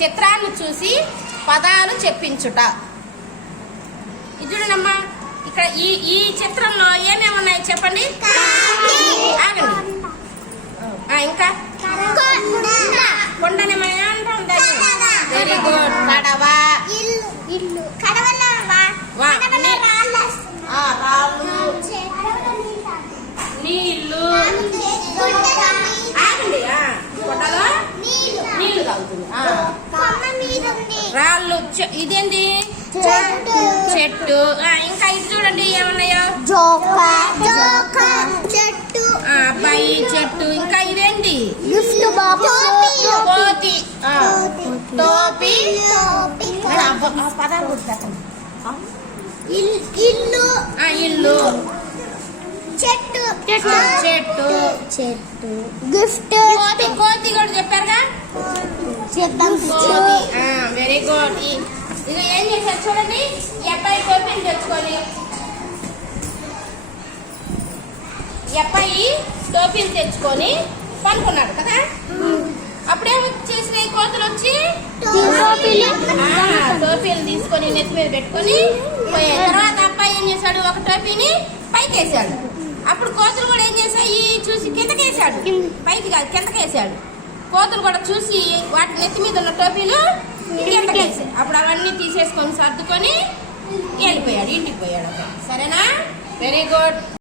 చిత్రాన్ని చూసి పదాలు చెప్పించుట. ఇది చూడండమ్మా, ఇక్కడ ఈ చిత్రంలో ఏమేమి ఉన్నాయి చెప్పండి. ఆగండి. ఇంకా కొండనేమయ్యా అంటుంది. Very good. కడవ, రాళ్ళు, నీళ్ళు. ఆగండి. కొండలో నీళ్లు తాగుతుంది. రాళ్ళు, ఇదేంటి చెట్టు. ఇంకా ఇది చూడండి ఏమున్నాయో. అబ్బాయి, చెట్టు. ఇంకా ఇదేంటి కోతి, టోపీ. పదాలు ఇల్లు, ఇల్లు, చెట్టు, చెట్టు, చెట్టు, గిఫ్ట్, కోతి. కోతి కూడా చెప్పారుగా. Very good. ఇది ఏం చేశారు చూడండి. ఈ అబ్బాయి టోపీలు తెచ్చుకొని, పనుకున్నాడు కదా. అప్పుడేమో చేసినాయి కోతులు వచ్చి టోపీలు తీసుకొని నెత్తి మీద పెట్టుకొని పోయాయి. తర్వాత అబ్బాయి ఏం చేశాడు, ఒక టోపీని పైకి వేసాడు. అప్పుడు కోతులు కూడా ఏం చేశాయి చూసి కిందకేసాడు. పైకి కాదు, కిందకేసాడు. కోతులు కూడా చూసి వాటి నెత్తి మీద ఉన్న టోపీలు కిందకేసాయి. అప్పుడు అవన్నీ తీసేసుకొని సర్దుకొని వెళ్ళిపోయాడు, ఇంటికి పోయాడు. సరేనా? Very good.